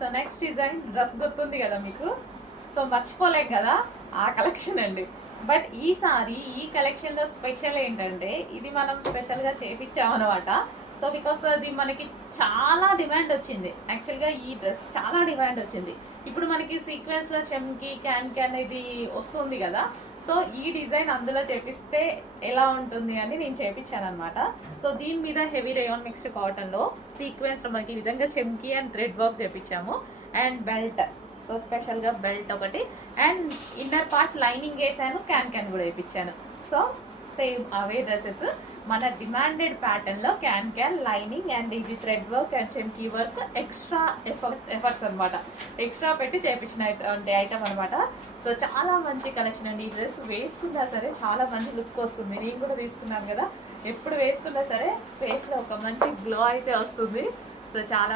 So next design dress గుర్తుంది కదా మీకు. సో మర్చిపోలేం కదా ఆ కలెక్షన్ అండి. బట్ ఈసారి ఈ కలెక్షన్ లో స్పెషల్ ఏంటంటే ఇది మనం స్పెషల్ గా చేపించామన్నమాట. సో బికాస్ అది మనకి చాలా డిమాండ్ వచ్చింది. యాక్చువల్గా ఈ డ్రెస్ చాలా డిమాండ్ వచ్చింది. ఇప్పుడు మనకి సీక్వెన్స్ లో చెమ్కి క్యాన్ ఇది వస్తుంది కదా. సో ఈ డిజైన్ అందులో చేపిస్తే ఎలా ఉంటుంది అని నేను చేపించాను అనమాట. సో దీని మీద హెవీ రేయాన్ మిక్స్డ్ కాటన్ లో సీక్వెన్స్ లో మనకి ఈ విధంగా చెమ్కి అండ్ థ్రెడ్ వర్క్ చేపించాము. అండ్ బెల్ట్, సో స్పెషల్ గా బెల్ట్ ఒకటి అండ్ ఇన్నర్ పార్ట్ లైనింగ్ వేసాను, క్యాన్ కూడా వేయించాను. సో సేమ్ అవే డ్రెస్సెస్ మన డిమాండెడ్ ప్యాటర్న్ లో క్యాన్ లైనింగ్ అండ్ ఇది థ్రెడ్ వర్క్ అండ్ చెమ్కీ వర్క్ ఎక్స్ట్రా ఎఫర్ట్స్ అనమాట. ఎక్స్ట్రా పెట్టి చేపించిన ఐటమ్ అనమాట. సో చాలా మంచి కలెక్షన్ అండి. ఈ డ్రెస్ వేసుకున్నా సరే చాలా మంచి లుక్ వస్తుంది. నేను కూడా తీసుకున్నాను కదా, ఎప్పుడు వేసుకున్నా సరే ఫేస్ లో ఒక మంచి గ్లో అయితే వస్తుంది. సో చాలా